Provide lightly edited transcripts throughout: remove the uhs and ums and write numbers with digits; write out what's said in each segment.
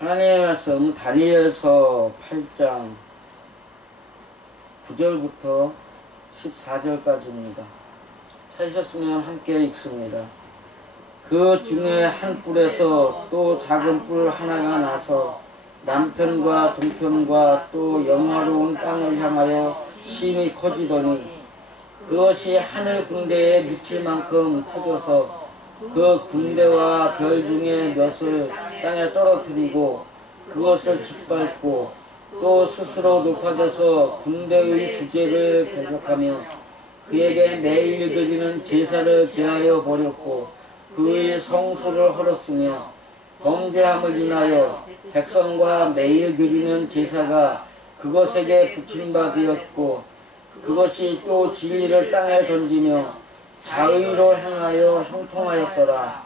하나님의 말씀 다니엘서 8장 9절부터 14절까지입니다. 찾으셨으면 함께 읽습니다. 그 중에 한 뿔에서 또 작은 뿔 하나가 나서 남편과 동편과 또 영화로운 땅을 향하여 심히 커지더니 그것이 하늘 군대에 미칠 만큼 커져서 그 군대와 별 중에 몇을 땅에 떨어뜨리고 그것을 짓밟고 또 스스로 높아져서 군대의 주제를 대적하며 그에게 매일 드리는 제사를 제하여 버렸고 그의 성소를 헐었으며 범죄함을 인하여 백성과 매일 드리는 제사가 그것에게 붙인 바 되었고 그것이 또 진리를 땅에 던지며 자의로 행하여 형통하였더라.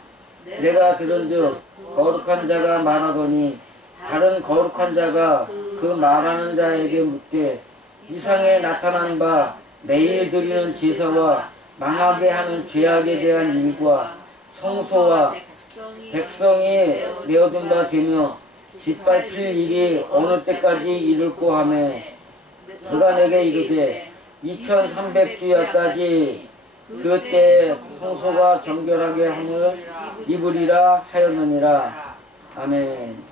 내가 그런즉 거룩한 자가 말하더니 다른 거룩한 자가 그 말하는 자에게 묻되 이상에 나타난 바 매일 드리는 제사와 망하게 하는 죄악에 대한 일과 성소와 백성이 내어준 바 되며 짓밟힐 일이 어느 때까지 이룰꼬 하며 그가 내게 이르되 2300주야까지 그때 성소가 정결하게 함을 입으리라 하였느니라. 아멘.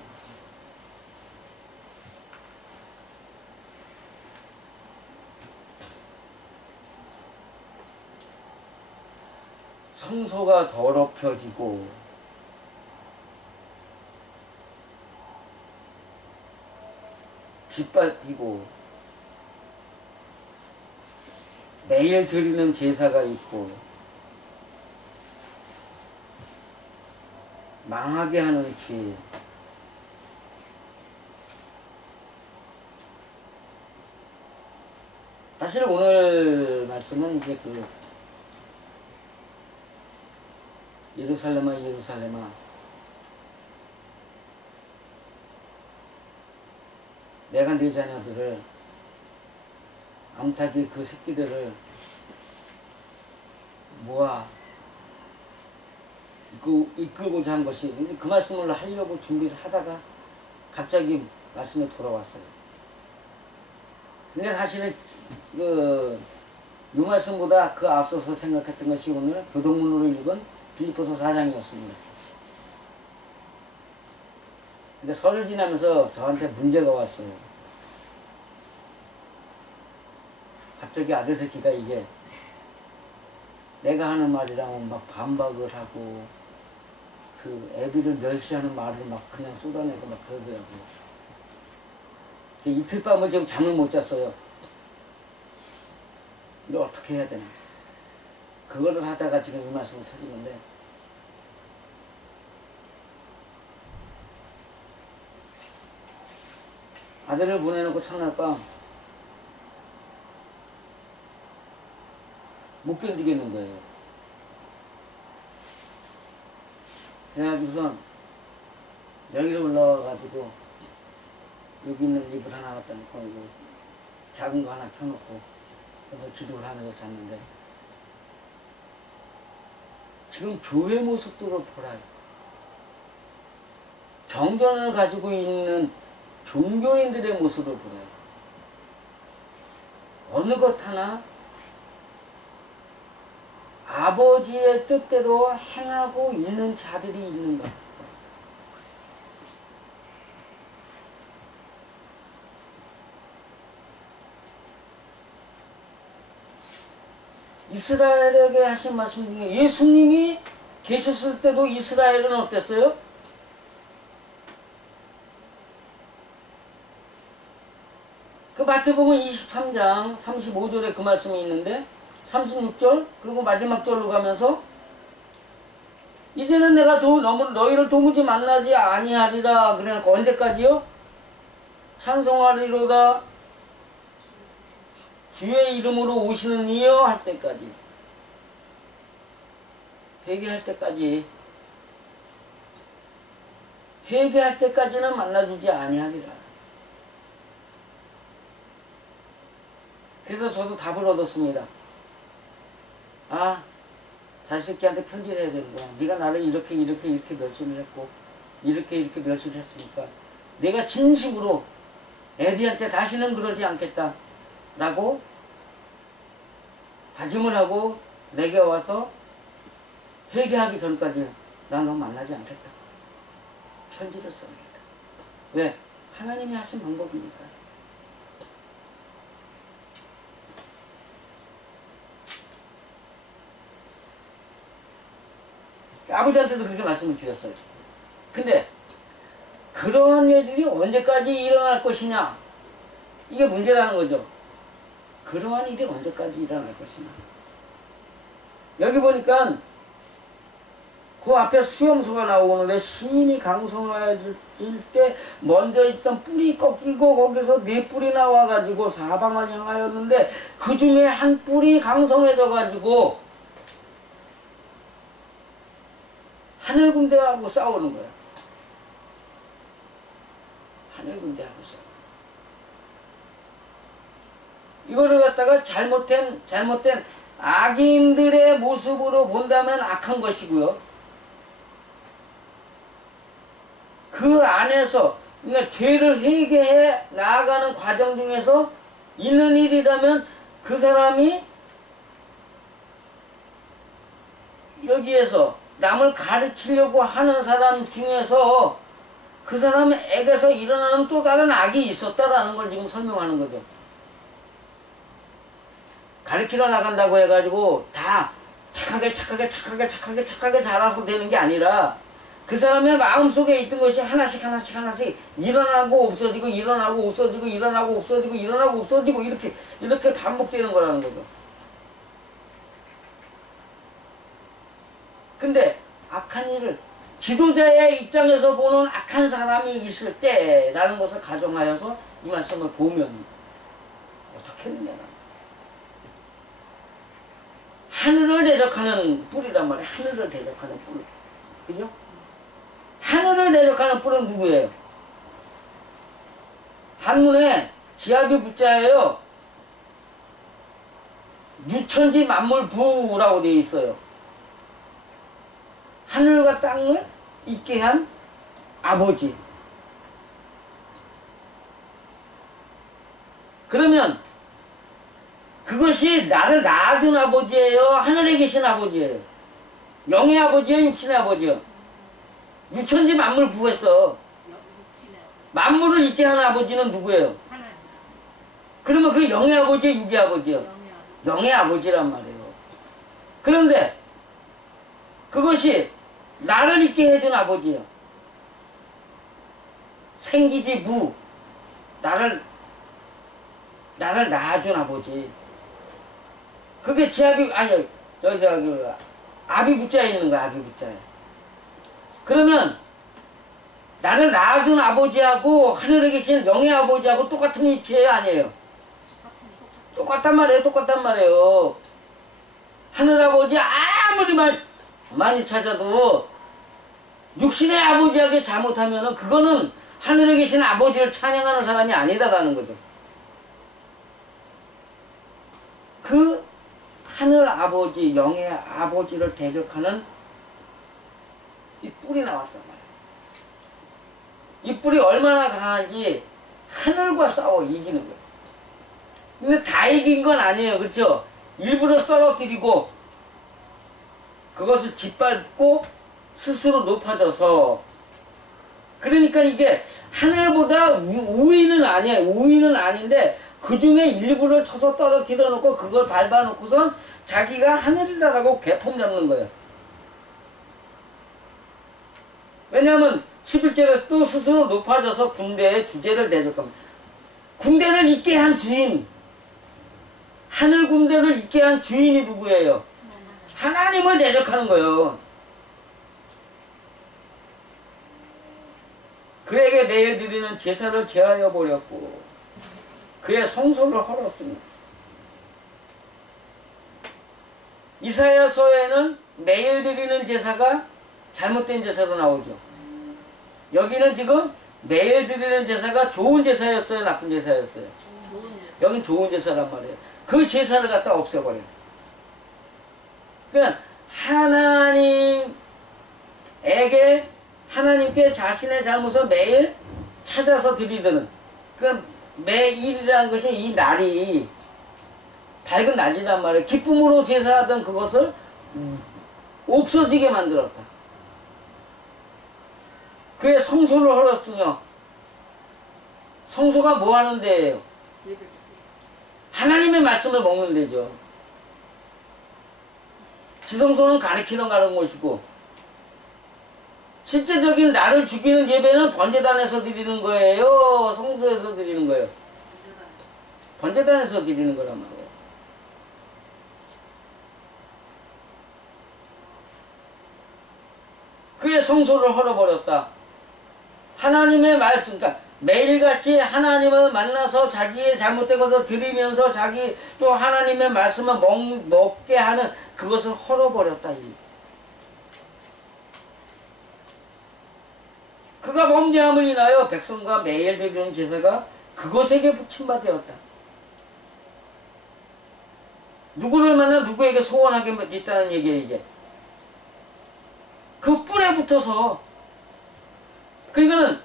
성소가 더럽혀지고 짓밟히고 매일 드리는 제사가 있고 망하게 하는 죄, 사실 오늘 말씀은 이제 그 예루살렘아 예루살렘아 내가 네 자녀들을 암탉이 그 새끼들을 모아 이끌고자 한 것이, 그 말씀을 하려고 준비를 하다가 갑자기 말씀이 돌아왔어요. 근데 사실은 이 말씀보다 그 앞서서 생각했던 것이 오늘 교동문으로 읽은 빌립보서 4장이었습니다. 근데 설을 지나면서 저한테 문제가 왔어요. 갑자기 아들 새끼가 이게 내가 하는 말이라면 막 반박을 하고 그 애비를 멸시하는 말을 막 그냥 쏟아내고 막 그러더라고요. 이틀 밤을 지금 잠을 못 잤어요. 이거 어떻게 해야 되나. 그거를 하다가 지금 이 말씀을 찾은 건데, 아들을 보내놓고 첫날 밤 못 견디겠는 거예요. 그래가지고선 여기로 올라와가지고 여기 있는 이불 하나 갖다 놓고 이거 작은 거 하나 켜놓고 그래서 기도를 하면서 잤는데, 지금 교회 모습들을 보라요. 정전을 가지고 있는 종교인들의 모습을 보라요. 어느 것 하나 아버지의 뜻대로 행하고 있는 자들이 있는가. 이스라엘에게 하신 말씀 중에 예수님이 계셨을 때도 이스라엘은 어땠어요? 그 마태복음 23장 35절에 그 말씀이 있는데 36절 그리고 마지막 절로 가면서 이제는 내가 너희를 도무지 만나지 아니하리라. 그러니까 언제까지요? 찬송하리로다 주의 이름으로 오시는 이여 할 때까지, 회개할 때까지, 회개할 때까지는 만나주지 아니하리라. 그래서 저도 답을 얻었습니다. 아, 자식끼한테 편지를 해야 되는구나. 네가 나를 이렇게 멸시를 했고 이렇게 멸시를 했으니까 내가 진심으로 애비한테 다시는 그러지 않겠다 라고 다짐을 하고 내게 와서 회개하기 전까지 난 너 만나지 않겠다. 편지를 써야겠다. 왜? 하나님이 하신 방법이니까. 아버지한테도 그렇게 말씀을 드렸어요. 근데 그런 일들이 언제까지 일어날 것이냐, 이게 문제라는 거죠. 그러한 일이 언제까지 일어날 것이냐. 여기 보니까 그 앞에 수염소가 나오는데 신이 강성하여질 때 먼저 있던 뿌리 꺾이고 거기서 네 뿌리 나와가지고 사방을 향하였는데 그 중에 한 뿌리 강성해져가지고 하늘 군대하고 싸우는 거야. 하늘 군대하고 싸워. 이거를 갖다가 잘못된 악인들의 모습으로 본다면 악한 것이고요. 그 안에서 그러니까 죄를 회개해 나아가는 과정 중에서 있는 일이라면 그 사람이 여기에서 남을 가르치려고 하는 사람 중에서 그 사람에게서 일어나는 또 다른 악이 있었다라는 걸 지금 설명하는 거죠. 가르치러 나간다고 해가지고 다 착하게 자라서 되는 게 아니라 그 사람의 마음속에 있던 것이 하나씩 일어나고 없어지고 일어나고 없어지고 일어나고 없어지고 일어나고 없어지고 이렇게 반복되는 거라는 거죠. 근데 악한 일을 지도자의 입장에서 보는 악한 사람이 있을 때라는 것을 가정하여서 이 말씀을 보면 어떻게 했느냐는 거죠. 하늘을 대적하는 뿔이란 말이에요. 하늘을 대적하는 뿔. 그죠? 하늘을 대적하는 뿔은 누구예요? 한문에 지압이 부자예요. 유천지 만물부라고 되어 있어요. 하늘과 땅을 있게 한 아버지. 그러면 그것이 나를 낳아준 아버지예요? 하늘에 계신 아버지예요? 영의 아버지예요? 육신의 아버지예요? 유천지 만물 부했어. 만물을 있게 하는 아버지는 누구예요? 하나님. 그러면 그 영의 아버지예요? 육의 아버지예요? 영의 아버지란 말이에요. 그런데 그것이 나를 있게 해준 아버지예요. 생기지 부. 나를 낳아준 아버지. 그게 지압이 아니 아비 부자에 있는 거야. 아비 부자에. 그러면 나를 낳아준 아버지하고 하늘에 계신 영의 아버지하고 똑같은 위치예요? 아니에요? 똑같단 말이에요. 하늘 아버지 아무리 많이 찾아도 육신의 아버지에게 잘못하면은 그거는 하늘에 계신 아버지를 찬양하는 사람이 아니다라는 거죠. 그 하늘 아버지, 영의 아버지를 대적하는 이 뿔이 나왔단 말이에요. 이 뿔이 얼마나 강한지 하늘과 싸워 이기는 거예요. 근데 다 이긴 건 아니에요. 그렇죠? 일부러 떨어뜨리고 그것을 짓밟고 스스로 높아져서 그러니까 이게 하늘보다 우위는 아니에요. 우위는 아닌데 그 중에 일부를 쳐서 떨어뜨려 놓고 그걸 밟아 놓고선 자기가 하늘이다라고 개폼 잡는 거예요. 왜냐하면 11절에서 또 스스로 높아져서 군대의 주제를 대적합니다. 군대를 있게 한 주인, 하늘 군대를 있게 한 주인이 누구예요? 하나님을 대적하는 거예요. 그에게 매일 드리는 제사를 제하여 버렸고 그의 성소를 헐었습니다. 이사야서에는 매일 드리는 제사가 잘못된 제사로 나오죠. 여기는 지금 매일 드리는 제사가 좋은 제사였어요? 나쁜 제사였어요? 여긴 좋은 제사란 말이에요. 그 제사를 갖다 없애버려요. 그러니까 하나님께 자신의 잘못을 매일 찾아서 드리드는 그 매일이라는 것이 이 날이 밝은 낮이란 말이에요. 기쁨으로 제사하던 그것을 없어지게 만들었다. 그의 성소를 헐었으며 성소가 뭐 하는 데예요? 하나님의 말씀을 먹는 데죠. 지성소는 가리키러 가는 곳이고 실제적인 나를 죽이는 예배는 번제단에서 드리는 거예요? 성소에서 드리는 거예요? 번제단에서 드리는 거란 말이에요. 그의 성소를 헐어버렸다. 하나님의 말씀, 그러니까 매일같이 하나님을 만나서 자기의 잘못된 것을 들으면서 자기 또 하나님의 말씀을 먹게 하는 그것을 헐어버렸다. 그가 범죄함을 인하여 백성과 매일 드리는 제사가 그것에게 붙임받되었다. 누구를 만나 누구에게 소원하게 있다는 얘기예요, 이게. 그 뿔에 붙어서. 그러니까는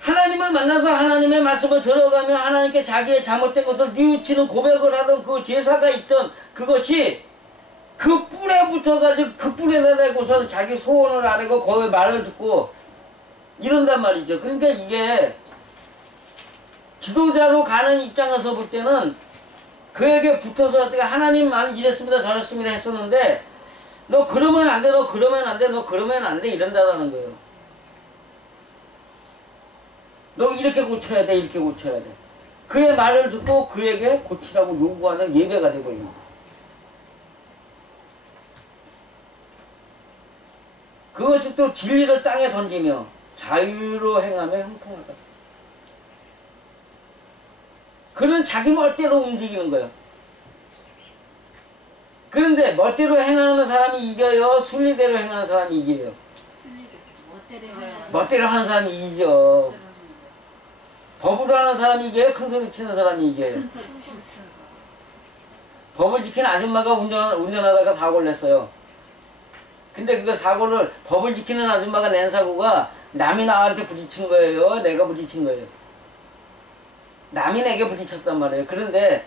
하나님을 만나서 하나님의 말씀을 들어가면 하나님께 자기의 잘못된 것을 뉘우치는 고백을 하던 그 제사가 있던 그것이 그 뿔에 붙어가지고 그 뿔에다 대고서 자기 소원을 아뢰고 거기에 말을 듣고 이런단 말이죠. 그러니까 이게 지도자로 가는 입장에서 볼 때는 그에게 붙어서 하나님만 이랬습니다 저랬습니다 했었는데 너 그러면 안 돼, 너 그러면 안 돼, 너 그러면 안 돼 이런다라는 거예요. 너 이렇게 고쳐야 돼, 이렇게 고쳐야 돼. 그의 말을 듣고 그에게 고치라고 요구하는 예배가 되버린 거예요. 그것이 또 진리를 땅에 던지며 자유로 행하며 형통하다. 그는 자기 멋대로 움직이는 거예요. 그런데 멋대로 행하는 사람이 이겨요? 순리대로 행하는 사람이 이겨요? 멋대로 하는 사람이 이기죠. 법으로 하는 사람이 이겨요? 큰소리 치는 사람이 이겨요? 법을 지키는 아줌마가 운전하다가 사고를 냈어요. 근데 그 사고를 법을 지키는 아줌마가 낸 사고가 남이 나한테 부딪힌 거예요? 내가 부딪힌 거예요? 남이 내게 부딪혔단 말이에요. 그런데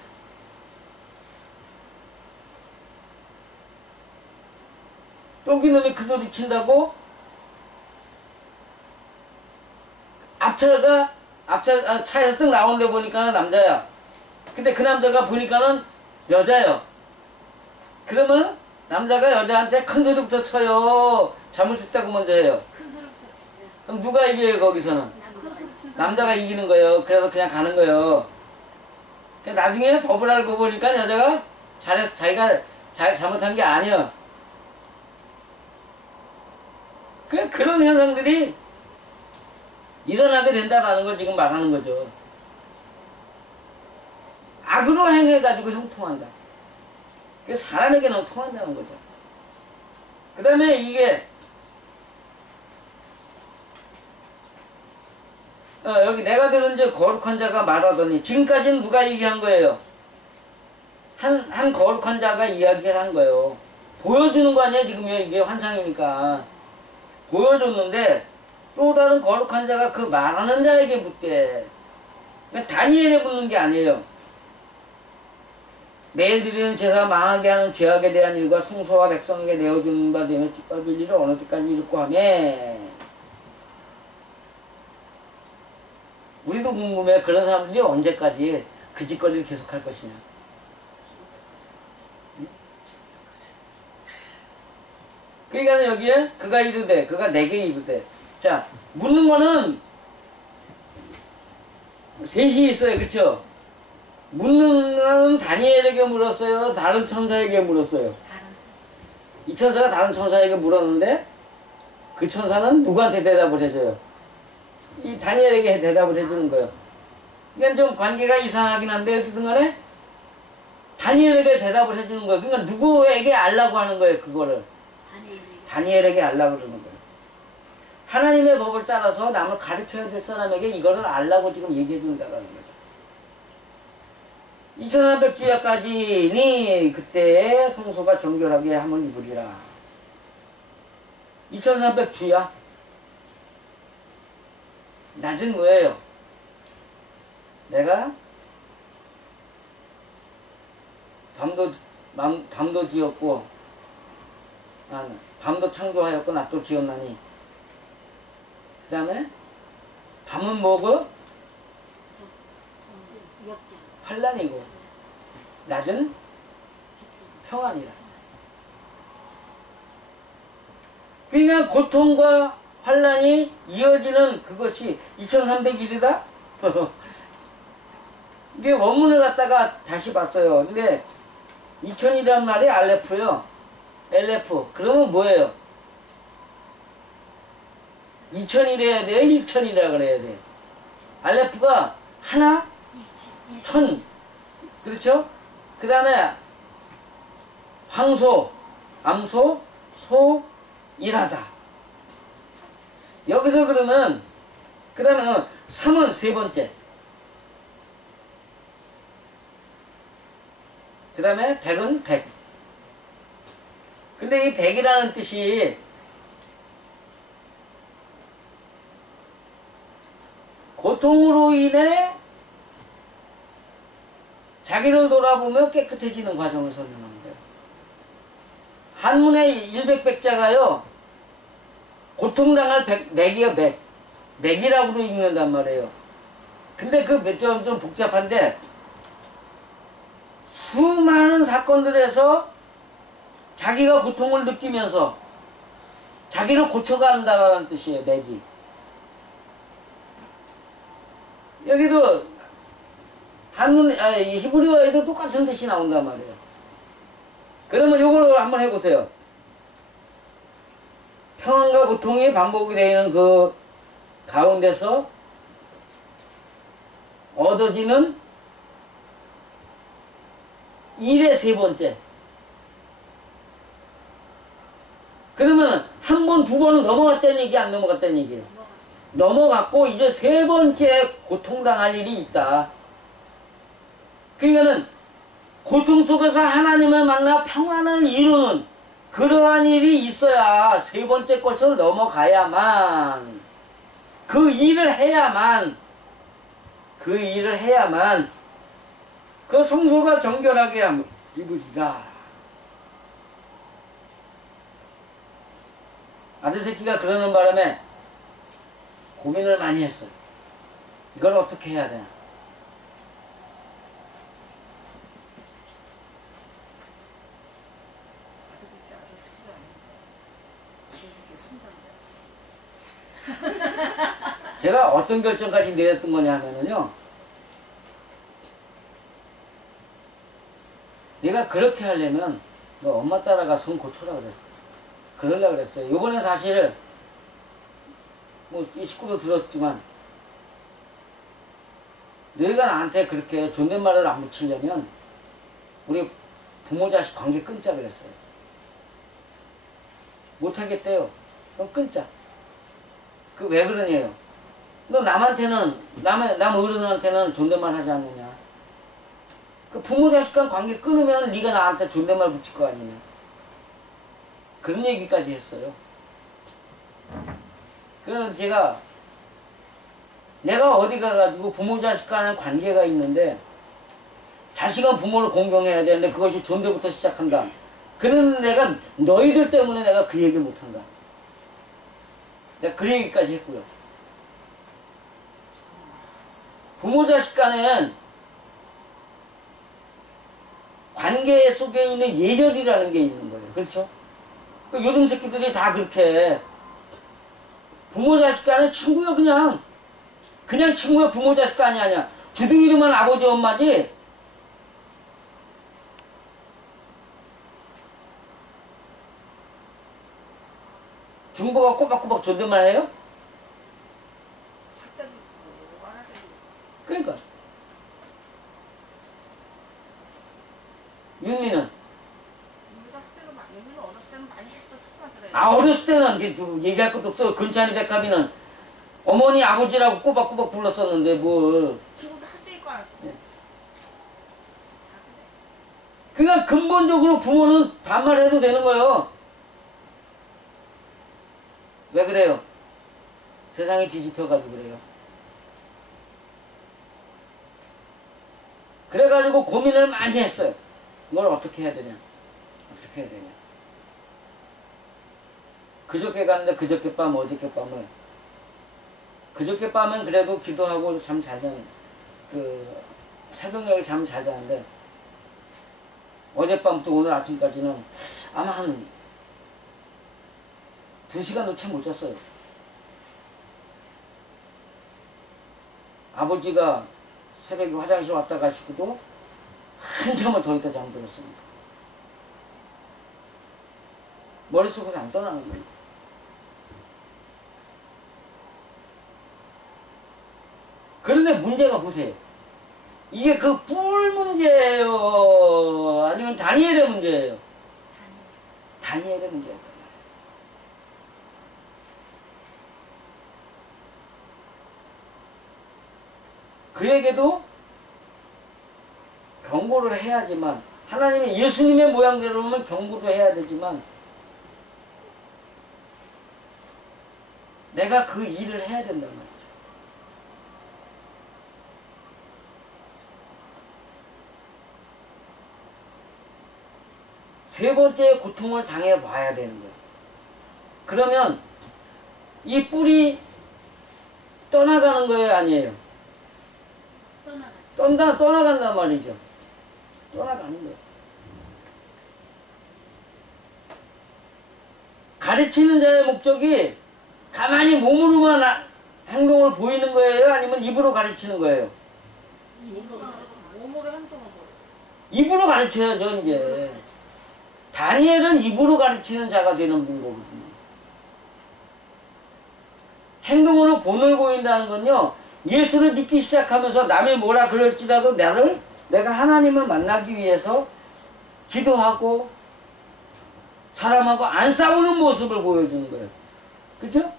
똥기놈이 그 소리 친다고 차에서 뜩 나오는데 보니까 남자야. 근데 그 남자가 보니까는 여자예요. 그러면 남자가 여자한테 큰 소리부터 쳐요. 잘못했다고 먼저 해요. 큰 소리부터 진짜. 그럼 누가 이겨요 거기서는? 남자가 이기는 거예요. 그래서 그냥 가는 거예요. 나중에 법을 알고 보니까 여자가 자기가 잘못한 게 아니야. 그런 현상들이 일어나게 된다라는 걸 지금 말하는 거죠. 악으로 행해가지고 형통한다. 사람에게는 통한다는 거죠. 그 다음에 이게 여기 내가 들은 저 거룩한 자가 말하더니 지금까지는 누가 얘기한 거예요? 한 거룩한 자가 이야기를 한 거예요. 보여주는 거 아니에요 지금 이게 환상이니까. 보여줬는데 또 다른 거룩한 자가 그 말하는 자에게 묻대. 그러니까 다니엘에 묻는 게 아니에요. 매일 드리는 제사 망하게 하는 죄악에 대한 일과 성소와 백성에게 내어주는 바 되며 짓밟을 일을 어느 때까지 이룰고 하며. 우리도 궁금해. 그런 사람들이 언제까지 그 짓거리를 계속할 것이냐. 그러니까 여기에 그가 이르되 그가 내게 이르되. 자, 묻는 거는 셋이 있어요. 그쵸? 묻는 건 다니엘에게 물었어요? 다른 천사에게 물었어요? 이 천사가 다른 천사에게 물었는데 그 천사는 누구한테 대답을 해줘요? 이 다니엘에게 대답을 해주는 거예요. 그러니까 좀 관계가 이상하긴 한데 어쨌든 간에 다니엘에게 대답을 해주는 거예요. 그러니까 누구에게 알라고 하는 거예요, 그거를. 다니엘에게 알라고 그러는 거예요. 하나님의 법을 따라서 남을 가르쳐야 될 사람에게 이거를 알라고 지금 얘기해 준다는 거죠. 2300주야까지니 그때 성소가 정결하게 함을 입으리라. 2300주야. 낮은 뭐예요? 내가 밤도 지었고, 밤도 창조하였고 낮도 지었나니. 그 다음에 밤은 뭐고? 환란이고, 낮은 평안이라. 그러니까 고통과 환란이 이어지는 그것이 2300일이다? 이게 원문을 갖다가 다시 봤어요. 근데 2000이란 말이 알레프요. 엘레프. 그러면 뭐예요? 2000이래야 돼요? 1000이라 그래야 돼. 알레프가 하나, 천. 그렇죠? 그 다음에 황소, 암소, 소, 일하다. 여기서 그러면 그 다음에 3은 세 번째. 그 다음에 100은 100. 근데 이 100이라는 뜻이 고통으로 인해 자기를 돌아보며 깨끗해지는 과정을 설명하는 거예요. 한문의 일백백자가요, 고통당할 맥이요, 맥. 맥이라고도 읽는단 말이에요. 근데 그 좀 복잡한데, 수많은 사건들에서 자기가 고통을 느끼면서 자기를 고쳐간다는 뜻이에요, 맥이. 여기도 히브리어에도 똑같은 뜻이 나온단 말이에요. 그러면 이걸 한번 해보세요. 평안과 고통이 반복이 되는 그 가운데서 얻어지는 일의 세 번째. 그러면 한 번, 두 번은 넘어갔다는 얘기, 안 넘어갔다는 얘기예요? 넘어갔고 이제 세 번째 고통당할 일이 있다. 그러니까는 고통 속에서 하나님을 만나 평안을 이루는 그러한 일이 있어야 세 번째 것을 넘어가야만, 그 일을 해야만 그 성소가 정결하게 입으리라. 아들 새끼가 그러는 바람에 고민을 많이 했어요. 이걸 어떻게 해야 되나. 제가 어떤 결정까지 내렸던 거냐 하면은요, 내가 그렇게 하려면 너 엄마 따라가 성 고쳐라 그랬어. 그러려고 그랬어요. 요번에 사실 뭐 이 식구도 들었지만, 너희가 나한테 그렇게 존댓말을 안 붙이려면 우리 부모 자식 관계 끊자 그랬어요. 못하겠대요. 그럼 끊자. 그 왜 그러냐요. 너 남한테는, 남 어른한테는 존댓말 하지 않느냐. 그 부모 자식 간 관계 끊으면 네가 나한테 존댓말 붙일 거 아니냐. 그런 얘기까지 했어요. 그래서 내가 어디 가가지고 부모 자식 간의 관계가 있는데, 자식은 부모를 공경해야 되는데 그것이 존대부터 시작한다. 그래서 내가 너희들 때문에 내가 그 얘기를 못한다. 내가 그 얘기까지 했고요. 부모 자식 간에는 관계 속에 있는 예절이라는 게 있는 거예요. 그렇죠? 요즘 새끼들이 다 그렇게 부모 자식 간에 친구야. 그냥 친구야. 부모 자식 간이 아니야. 주둥이로만 아버지 엄마지. 중보가 꼬박꼬박 존댓말 해요? 그러니까 윤미는 어렸을 때는 얘기할 것도 없어. 근찬이 백합이는 어머니 아버지라고 꼬박꼬박 불렀었는데 뭘. 지금도 한대 있고 안 했고. 그러니까 근본적으로 부모는 반말해도 되는 거예요. 왜 그래요? 세상이 뒤집혀가지고 그래요. 그래가지고 고민을 많이 했어요. 이걸 어떻게 해야 되냐. 어떻게 해야 되냐. 그저께 갔는데 그저께 밤 어저께 밤을 그저께 밤엔 그래도 기도하고 잠 잘 자는 새벽녘에 잠 잘 자는데 어젯밤부터 오늘 아침까지는 아마 한 2시간도 채 못 잤어요. 아버지가 새벽에 화장실 왔다 가시고도 한참을 더 있다 잠들었습니다. 머릿속에서 안 떠나는 거예요. 그런데 문제가 보세요. 이게 그 뿔 문제예요? 아니면 다니엘의 문제예요? 다니엘의 문제였단 말이에요. 그에게도 경고를 해야지만, 하나님의 예수님의 모양대로면 경고도 해야 되지만, 내가 그 일을 해야 된단 말이죠. 세 번째 고통을 당해봐야 되는 거예요. 그러면 이 뿔이 떠나가는 거예요, 아니에요? 떠나간단 말이죠. 떠나가는 거예요. 가르치는 자의 목적이 가만히 몸으로만 행동을 보이는 거예요? 아니면 입으로 가르치는 거예요? 몸으로 행동을 입으로 가르쳐야죠, 이제. 다니엘은 입으로 가르치는 자가 되는 거거든요. 행동으로 본을 보인다는 건요, 예수를 믿기 시작하면서 남이 뭐라 그럴지라도 내가 하나님을 만나기 위해서 기도하고 사람하고 안 싸우는 모습을 보여주는 거예요. 그죠?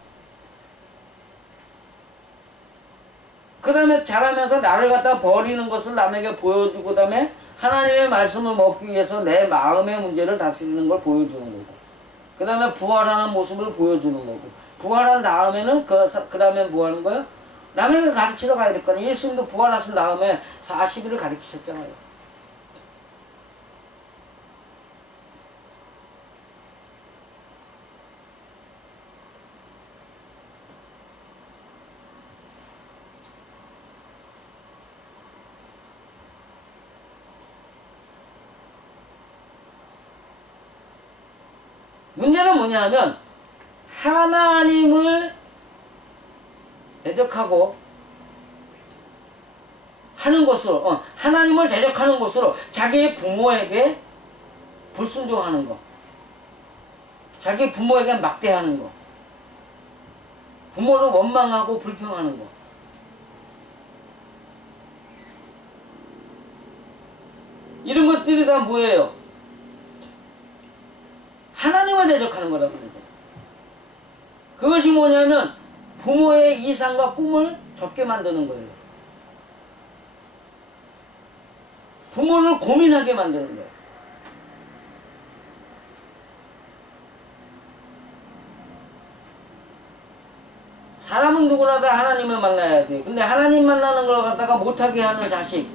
그 다음에 자라면서 나를 갖다 버리는 것을 남에게 보여주고, 그 다음에 하나님의 말씀을 먹기 위해서 내 마음의 문제를 다스리는 걸 보여주는 거고, 그 다음에 부활하는 모습을 보여주는 거고, 부활한 다음에는 그 다음에 뭐 하는 거예요? 남에게 가르치러 가야 될 거 아니에요. 예수님도 부활하신 다음에 40일을 가르치셨잖아요. 문제는 뭐냐 하면, 하나님을 대적하고 하는 것으로, 하나님을 대적하는 것으로 자기의 부모에게 불순종하는 거, 자기 부모에게 막대하는 거, 부모를 원망하고 불평하는 거, 이런 것들이 다 뭐예요? 하나님을 대적하는 거라고 그러죠. 그것이 뭐냐면 부모의 이상과 꿈을 적게 만드는 거예요. 부모를 고민하게 만드는 거예요. 사람은 누구나 다 하나님을 만나야 돼. 근데 하나님 만나는 걸 갖다가 못하게 하는 자식,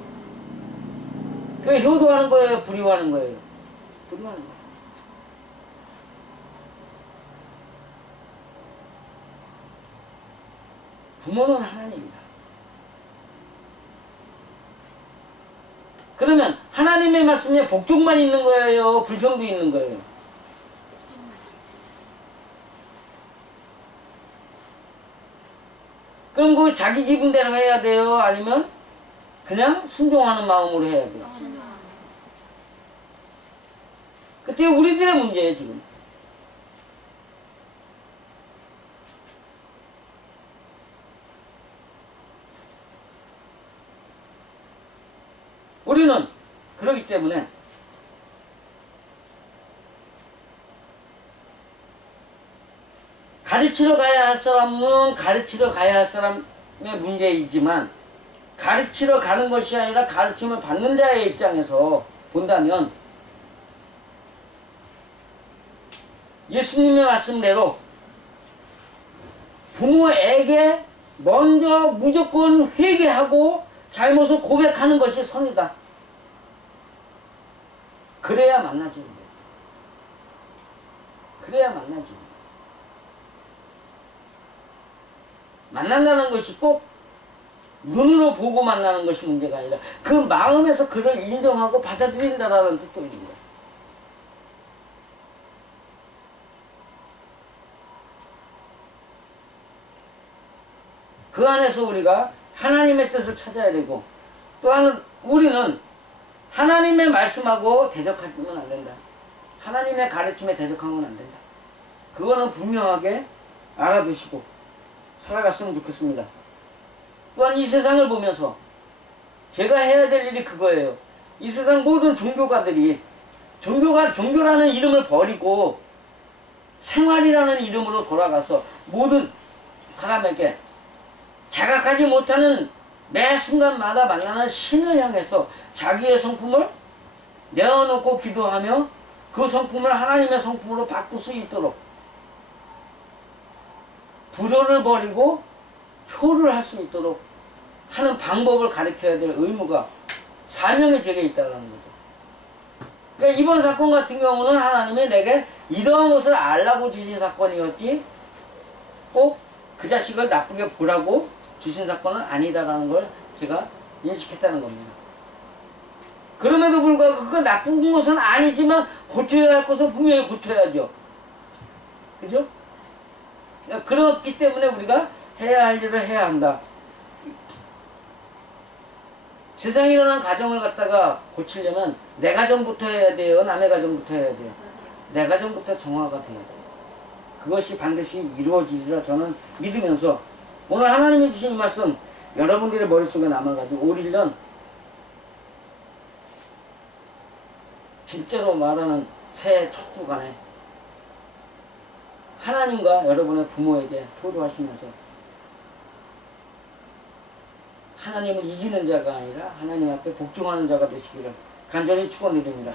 그게 효도하는 거예요? 불효하는 거예요? 불효하는 거예요. 부모는 하나님이다. 그러면 하나님의 말씀에 복종만 있는 거예요? 불평도 있는 거예요? 그럼 그걸 자기 기분대로 해야 돼요? 아니면 그냥 순종하는 마음으로 해야 돼요? 그때 우리들의 문제예요, 지금. 우리는 그렇기 때문에 가르치러 가야 할 사람은 가르치러 가야 할 사람의 문제이지만, 가르치러 가는 것이 아니라 가르침을 받는 자의 입장에서 본다면 예수님의 말씀대로 부모에게 먼저 무조건 회개하고 잘못을 고백하는 것이 선이다. 그래야 만나주는 거예요. 그래야 만나주는 거예요. 만난다는 것이 꼭 눈으로 보고 만나는 것이 문제가 아니라 그 마음에서 그를 인정하고 받아들인다라는 뜻도 있는 거예요. 그 안에서 우리가 하나님의 뜻을 찾아야 되고, 또한 우리는 하나님의 말씀하고 대적하면 안 된다. 하나님의 가르침에 대적하면 안 된다. 그거는 분명하게 알아두시고 살아갔으면 좋겠습니다. 또한 이 세상을 보면서 제가 해야 될 일이 그거예요. 이 세상 모든 종교가들이 종교라는 이름을 버리고 생활이라는 이름으로 돌아가서 모든 사람에게 자각하지 못하는 매 순간마다 만나는 신을 향해서 자기의 성품을 내어놓고 기도하며 그 성품을 하나님의 성품으로 바꿀 수 있도록 불효를 버리고 효를 할 수 있도록 하는 방법을 가르쳐야 될 의무가, 사명이 제게 있다는 거죠. 그러니까 이번 사건 같은 경우는 하나님이 내게 이러한 것을 알라고 주신 사건이었지 꼭 그 자식을 나쁘게 보라고 주신 사건은 아니다라는 걸 제가 인식했다는 겁니다. 그럼에도 불구하고 그거 나쁜 것은 아니지만 고쳐야 할 것은 분명히 고쳐야죠. 그죠? 그렇기 때문에 우리가 해야 할 일을 해야 한다. 세상에 일어난 가정을 갖다가 고치려면 내 가정부터 해야 돼요? 남의 가정부터 해야 돼요? 내 가정부터 정화가 돼야 돼요. 그것이 반드시 이루어지리라 저는 믿으면서 오늘 하나님이 주신 말씀 여러분들의 머릿속에 남아가지고 올 1년 진짜로 말하는 새해 첫 주간에 하나님과 여러분의 부모에게 효도하시면서 하나님을 이기는 자가 아니라 하나님 앞에 복종하는 자가 되시기를 간절히 축원드립니다.